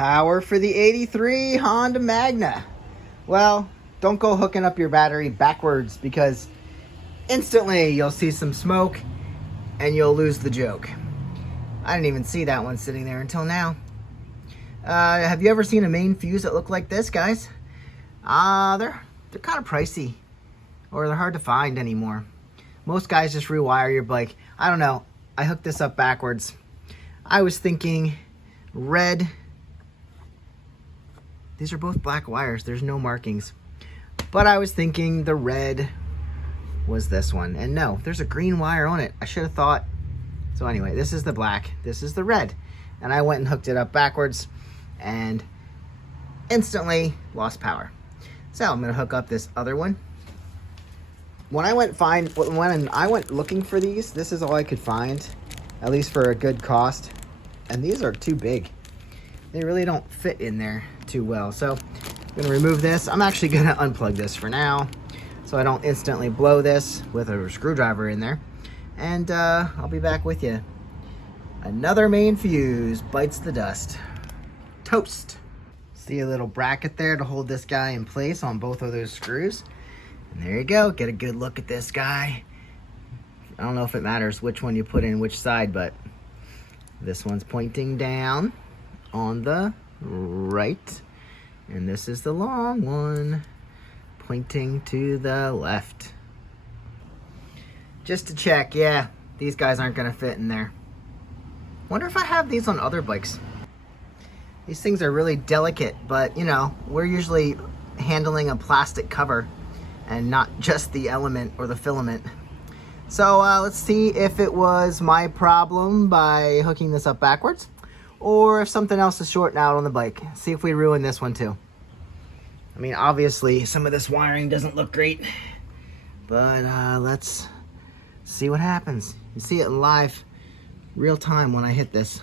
Power for the 83 Honda Magna. Well, don't go hooking up your battery backwards because instantly you'll see some smoke and you'll lose the joke. I didn't even see that one sitting there until now. Have you ever seen a main fuse that look like this, guys? They're kind of pricey, or they're hard to find anymore. Most guys just rewire your bike. I don't know. I hooked this up backwards. I was thinking red. These are both black wires. There's no markings. But I was thinking the red was this one. And no, there's a green wire on it. I should have thought. So anyway, this is the black. This is the red. And I went and hooked it up backwards and instantly lost power. So I'm going to hook up this other one. When I went looking for these, this is all I could find, at least for a good cost. And these are too big. They really don't fit in there too well. So I'm going to remove this. I'm actually going to unplug this for now so I don't instantly blow this with a screwdriver in there. And I'll be back with you. Another main fuse bites the dust. Toast. See a little bracket there to hold this guy in place on both of those screws. And there you go. Get a good look at this guy. I don't know if it matters which one you put in which side, but this one's pointing down on the right. And this is the long one pointing to the left. Just to check, yeah, these guys aren't going to fit in there. Wonder if I have these on other bikes. These things are really delicate, but you know, we're usually handling a plastic cover and not just the element or the filament. So let's see if it was my problem by hooking this up backwards, or if something else is shorting out on the bike. See if we ruin this one too. I mean, obviously some of this wiring doesn't look great, but let's see what happens. You see it in live, real time when I hit this.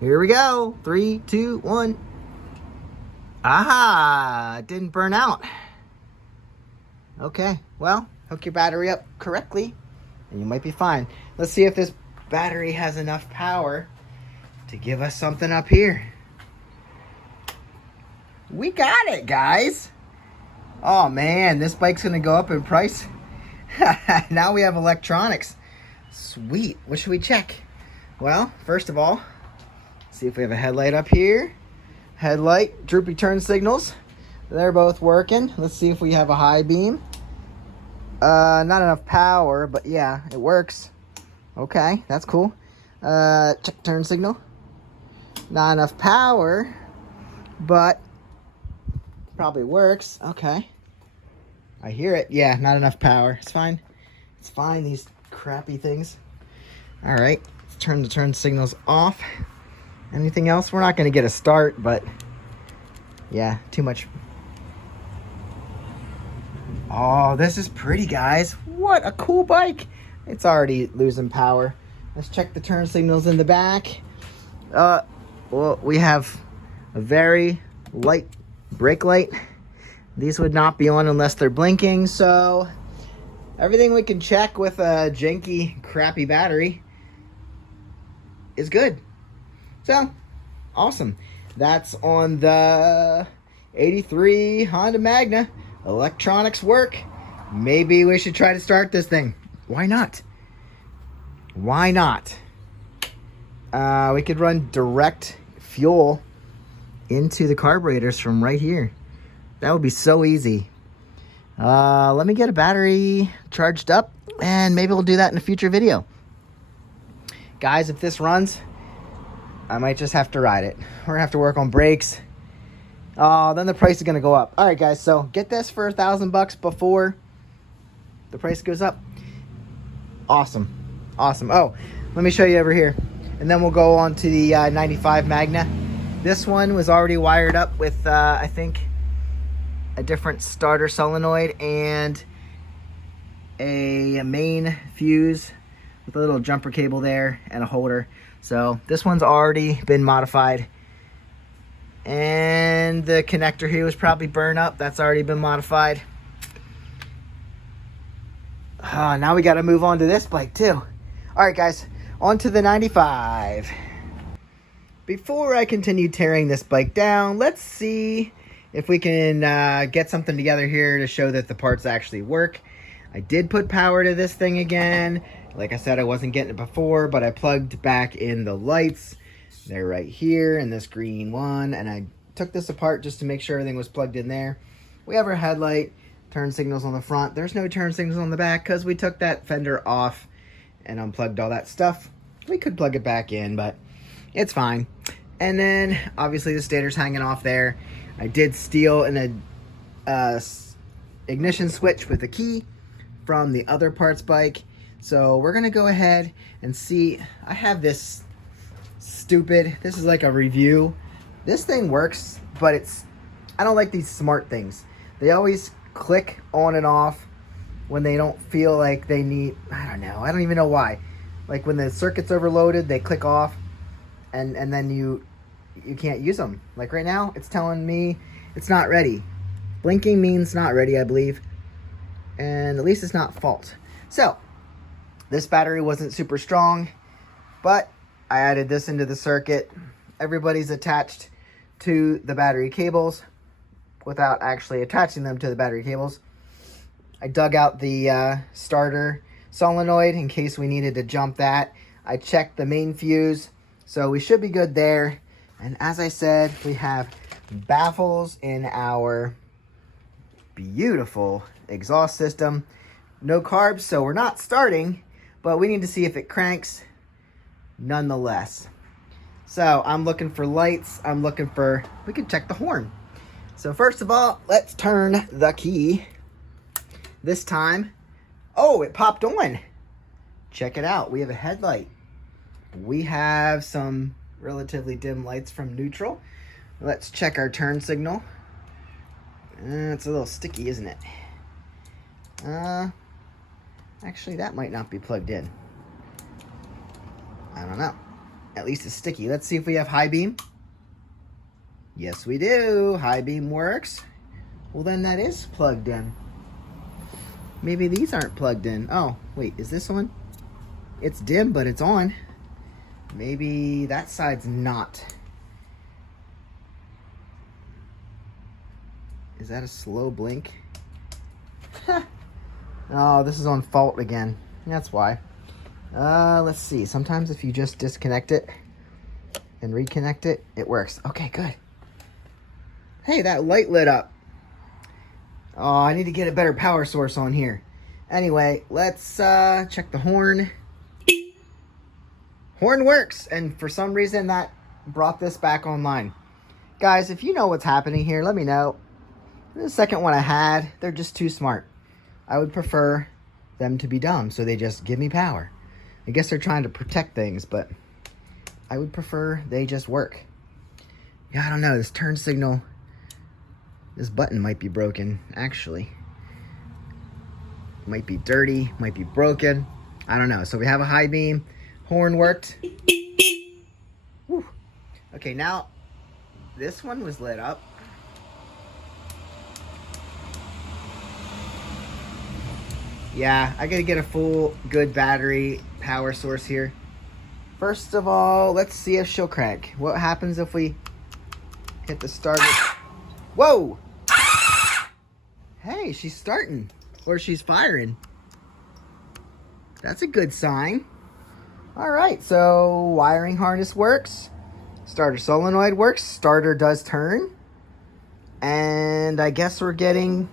Here we go. 3, 2, 1. Aha! It didn't burn out. Okay, well, hook your battery up correctly and you might be fine. Let's see if this battery has enough power to give us something up here. We got it, guys. Oh man, this bike's gonna go up in price. Now we have electronics. Sweet. What should we check? Well, first of all, see if we have a headlight up here. Headlight, droopy turn signals. They're both working. Let's see if we have a high beam. Not enough power, but yeah, it works. Okay, that's cool. Check turn signal. Not enough power, but probably works. Okay. I hear it. Yeah, not enough power. It's fine. It's fine, these crappy things. All right, let's turn the turn signals off. Anything else? We're not going to get a start, but yeah, too much. Oh, this is pretty, guys. What a cool bike. It's already losing power. Let's check the turn signals in the back. Well, we have a very light brake light. These would not be on unless they're blinking, so everything we can check with a janky, crappy battery is good. So, awesome. That's on the 83 Honda Magna. Electronics work. Maybe we should try to start this thing. Why not? Why not? We could run direct fuel into the carburetors from right here. That would be so easy. Let me get a battery charged up and maybe we'll do that in a future video. Guys, if this runs, I might just have to ride it. We're gonna have to work on brakes. Then the price is gonna go up. All right, guys, so get this for $1,000 before the price goes up. Awesome, awesome. Oh, let me show you over here. And then we'll go on to the 95 Magna. This one was already wired up with, I think, a different starter solenoid and a main fuse with a little jumper cable there and a holder. So this one's already been modified. And the connector here was probably burned up. That's already been modified. Now we got to move on to this bike too. All right, guys, on to the 95. before I continue tearing this bike down, let's see if we can get something together here to show that the parts actually work. I did put power to this thing again. Like I said, I wasn't getting it before, but I plugged back in the lights. They're right here in this green one, and I took this apart just to make sure everything was plugged in there. We have our headlight, turn signals on the front. There's no turn signals on the back because we took that fender off and unplugged all that stuff. We could plug it back in, but it's fine. And then obviously the stator's hanging off there. I did steal an ignition switch with a key from the other parts bike. So we're gonna go ahead and see. I have this this is like a review. This thing works, but I don't like these smart things. They always click on and off when they don't feel like they need, I don't know, I don't even know why. Like when the circuit's overloaded, they click off and then you can't use them. Like right now, it's telling me it's not ready. Blinking means not ready, I believe. And at least it's not fault. So, this battery wasn't super strong, but I added this into the circuit. Everybody's attached to the battery cables without actually attaching them to the battery cables. I dug out the starter solenoid in case we needed to jump that. I checked the main fuse, so we should be good there. And as I said, we have baffles in our beautiful exhaust system. No carbs, so we're not starting, but we need to see if it cranks nonetheless. So I'm looking for lights. We can check the horn. So first of all, let's turn the key. This time, oh, it popped on. Check it out. We have a headlight. We have some relatively dim lights from neutral. Let's check our turn signal. It's a little sticky, isn't it? Actually, that might not be plugged in. I don't know. At least it's sticky. Let's see if we have high beam. Yes, we do. High beam works. Well, then that is plugged in. Maybe these aren't plugged in. Oh, wait, is this on? It's dim, but it's on. Maybe that side's not. Is that a slow blink? Oh, this is on fault again. That's why. Let's see. Sometimes if you just disconnect it and reconnect it, it works. Okay, good. Hey, that light lit up. Oh, I need to get a better power source on here. Anyway, let's check the horn. Horn works, and for some reason that brought this back online. Guys, if you know what's happening here, let me know. The second one I had, they're just too smart. I would prefer them to be dumb, so they just give me power. I guess they're trying to protect things, but I would prefer they just work. Yeah, I don't know, this turn signal, this button might be broken, actually. Might be dirty, might be broken. I don't know. So we have a high beam. Horn worked. Whew. Okay, now this one was lit up. Yeah, I gotta get a full good battery power source here. First of all, let's see if she'll crank. What happens if we hit the starter? Whoa! Hey, she's starting. Or she's firing. That's a good sign. All right, so wiring harness works. Starter solenoid works. Starter does turn. And I guess we're getting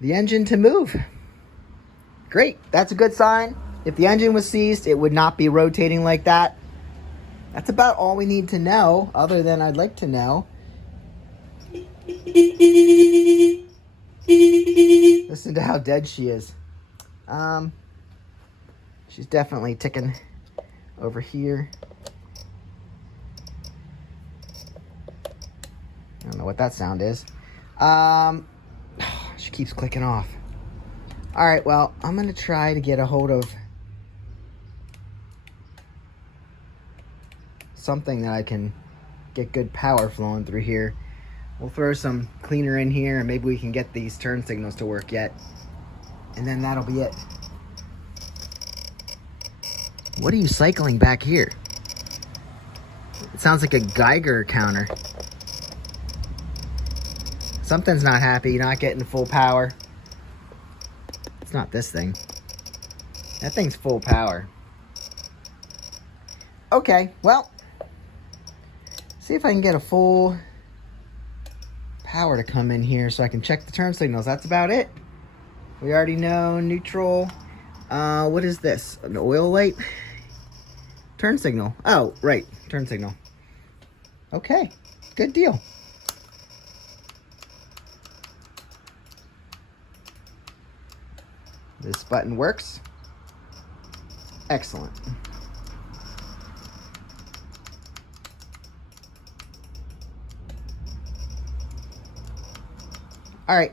the engine to move. Great, that's a good sign. If the engine was seized, it would not be rotating like that. That's about all we need to know, other than I'd like to know. Listen to how dead she is. She's definitely ticking over here. I don't know what that sound is. She keeps clicking off. All right, well, I'm gonna try to get a hold of something that I can get good power flowing through here. We'll throw some cleaner in here and maybe we can get these turn signals to work yet. And then that'll be it. What are you cycling back here? It sounds like a Geiger counter. Something's not happy, not getting full power. It's not this thing. That thing's full power. Okay, well, see if I can get a full power to come in here so I can check the turn signals. That's about it. We already know neutral. What is this? An oil light? Turn signal. Oh, right. Turn signal. Okay. Good deal. This button works. Excellent. All right.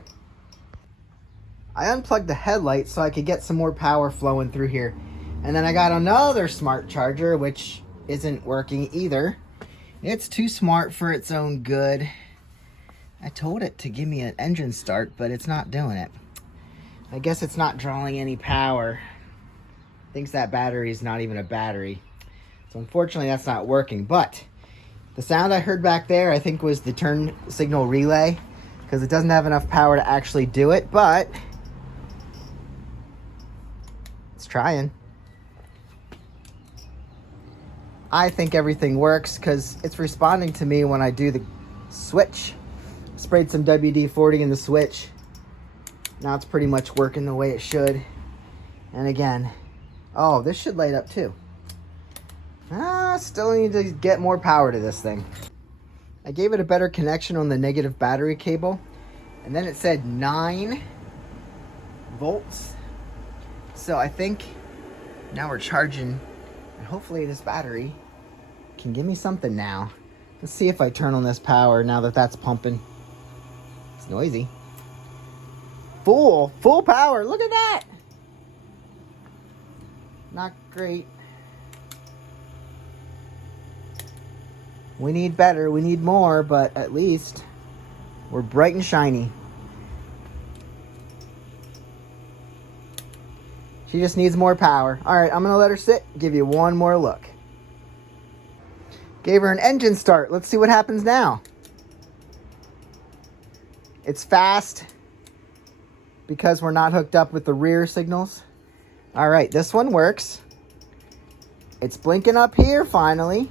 I unplugged the headlight so I could get some more power flowing through here. And then I got another smart charger, which isn't working either. It's too smart for its own good. I told it to give me an engine start, but it's not doing it. I guess it's not drawing any power. Thinks that battery is not even a battery. So unfortunately that's not working. But the sound I heard back there, I think was the turn signal relay, because it doesn't have enough power to actually do it, but it's trying. I think everything works because it's responding to me when I do the switch. Sprayed some WD-40 in the switch. Now it's pretty much working the way it should. And again, oh, this should light up too. Still need to get more power to this thing. I gave it a better connection on the negative battery cable, and then it said 9 volts. So I think now we're charging, and hopefully this battery can give me something now. Let's see if I turn on this power now that that's pumping. It's noisy. Full power. Look at that. Not great. We need better. We need more, but at least we're bright and shiny. She just needs more power. All right, I'm going to let her sit, give you one more look. Gave her an engine start. Let's see what happens now. It's fast because we're not hooked up with the rear signals. All right, this one works. It's blinking up here finally.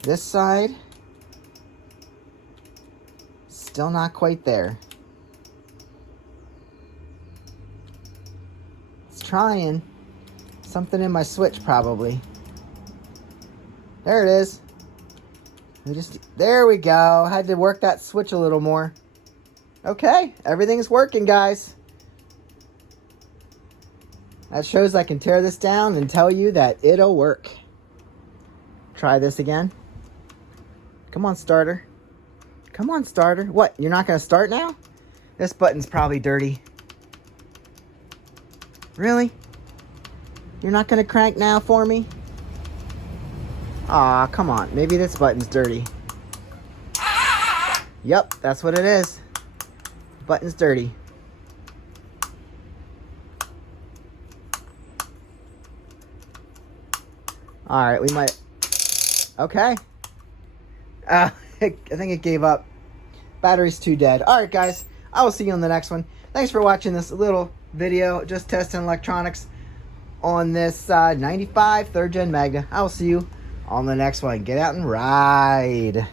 This side, still not quite there. It's trying. Something in my switch probably. There it is. There we go. Had to work that switch a little more. Okay, everything's working, guys. That shows I can tear this down and tell you that it'll work. Try this again. Come on, starter. Come on, starter. What, you're not going to start now? This button's probably dirty. Really? You're not going to crank now for me? Aw, come on. Maybe this button's dirty. Yep, that's what it is. Button's dirty. Alright, we might... Okay. I think it gave up. Battery's too dead. Alright, guys. I will see you on the next one. Thanks for watching this little video. Just testing electronics on this 95 3rd Gen Magna. I will see you on the next one. Get out and ride.